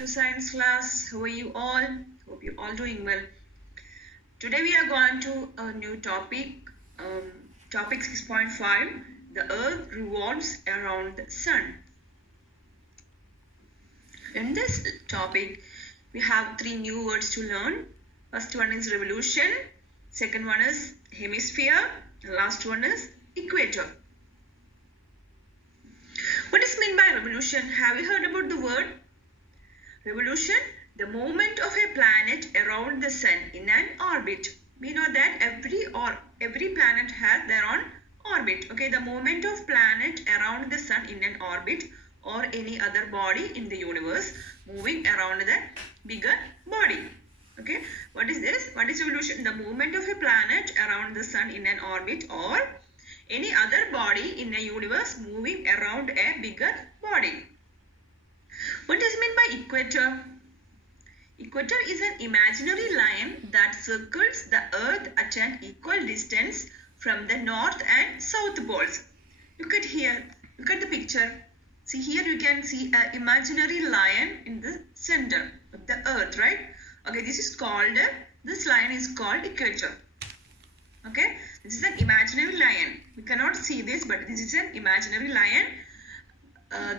to science class. How are you all? Hope you all doing well. Today we are going to a new topic, topic 6.5. The earth revolves around the sun. In this topic, we have three new words to learn. First one is revolution, second one is hemisphere, and last one is equator. What is meant by revolution? Have you heard about the word? Revolution, the movement of a planet around the sun in an orbit. We know that every planet has their own orbit. Okay, the movement of planet around the sun in an orbit or any other body in the universe moving around the bigger body. Okay, what is this? What is revolution? The movement of a planet around the sun in an orbit or any other body in a universe moving around a bigger body. What is meant by equator? Equator is an imaginary line that circles the earth at an equal distance from the north and south poles. Look at here. Look at the picture. See here you can see an imaginary line in the center of the earth, right? Okay, this line is called equator. Okay, this is an imaginary line. We cannot see this, but this is an imaginary line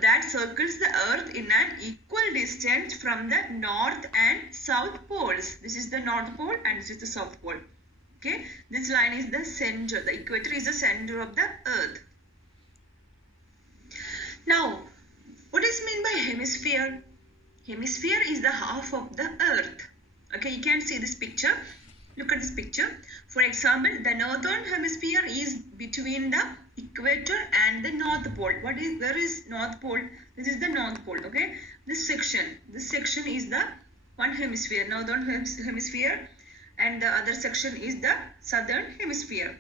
that circles the earth in an equal distance from the north and south poles. This is the north pole and this is the south pole. Okay, this line is the center. The equator is the center of the earth. Now, what is meant by hemisphere? Hemisphere is the half of the earth. Okay, you can see this picture. Look at this picture. For example, the northern hemisphere is between the equator and the north pole. Where is north pole? This is the north pole. Okay, this section is the one hemisphere, northern hemisphere, and the other section is the southern hemisphere.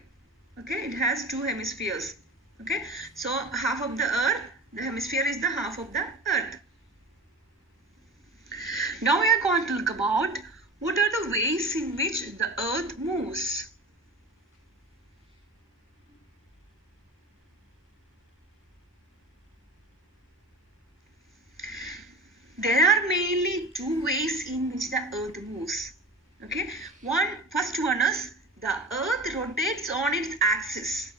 Okay, it has two hemispheres. Okay, so half of the earth, the hemisphere is the half of the earth. Now we are going to look about what are the ways in which the earth moves. There are mainly two ways in which the earth moves. Okay, first one is the earth rotates on its axis.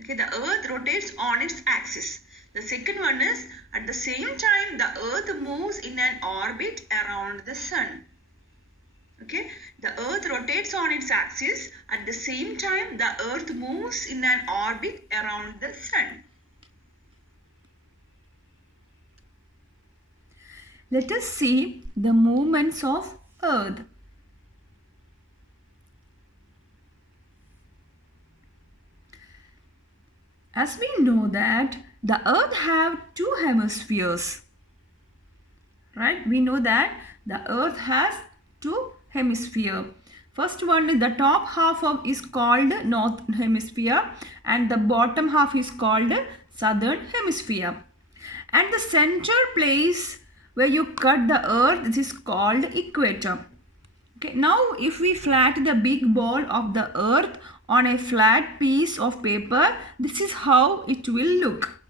Okay, the earth rotates on its axis. The second one is at the same time the earth moves in an orbit around the sun. Okay, the earth rotates on its axis. At the same time the earth moves in an orbit around the sun. Let us see the movements of earth. As we know that the earth have two hemispheres, right? We know that the earth has two hemispheres. First one is the top half of is called north hemisphere and the bottom half is called southern hemisphere. And the center place where you cut the earth, this is called equator. Okay, now if we flatten the big ball of the earth on a flat piece of paper, this is how it will look.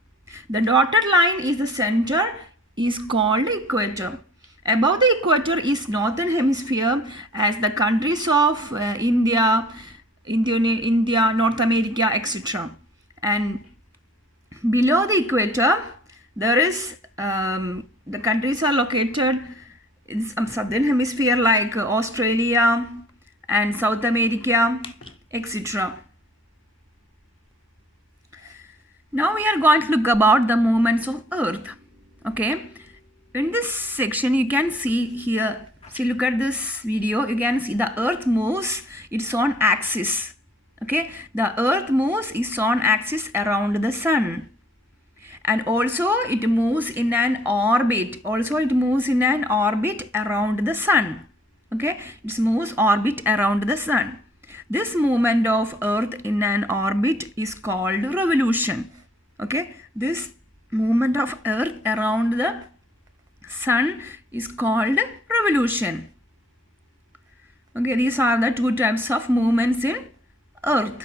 The dotted line is the center, is called equator. Above the equator is northern hemisphere as the countries of India, North America, etc. And below the equator, there is the countries are located in some southern hemisphere like Australia and South America, etc. Now we are going to look about the movements of earth. Okay, in this section you can see here, look at this video, you can see the earth moves its own axis. Okay, the earth moves its own axis around the sun. And also it moves in an orbit. Around the sun. Okay, it moves orbit around the sun. This movement of earth in an orbit is called revolution. Okay, this movement of earth around the sun is called revolution. Okay, these are the two types of movements in earth.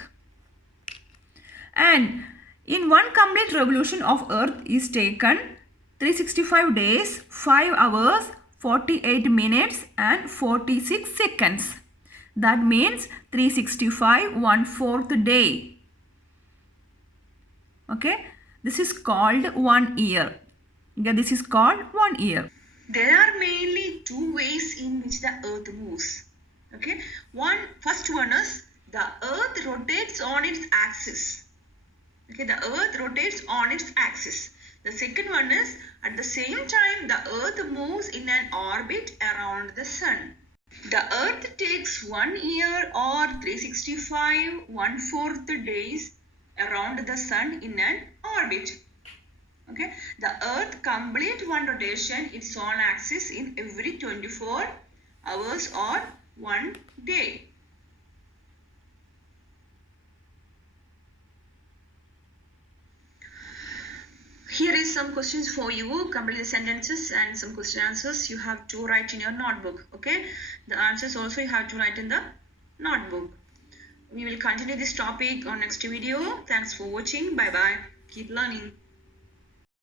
And in one complete revolution of earth is taken 365 days, 5 hours, 48 minutes and 46 seconds. That means 365 1/4 day. Okay, this is called 1 year. Okay, this is called 1 year. There are mainly two ways in which the earth moves. Okay, first one is the earth rotates on its axis. Okay, the earth rotates on its axis. The second one is at the same time the earth moves in an orbit around the sun. The earth takes 1 year or 365 1/4 days around the sun in an orbit. Okay, the earth completes one rotation its own axis in every 24 hours or 1 day. Here is some questions for you. Complete the sentences and some question answers you have to write in your notebook. Okay, the answers also you have to write in the notebook. We will continue this topic on next video. Thanks for watching. Bye bye. Keep learning.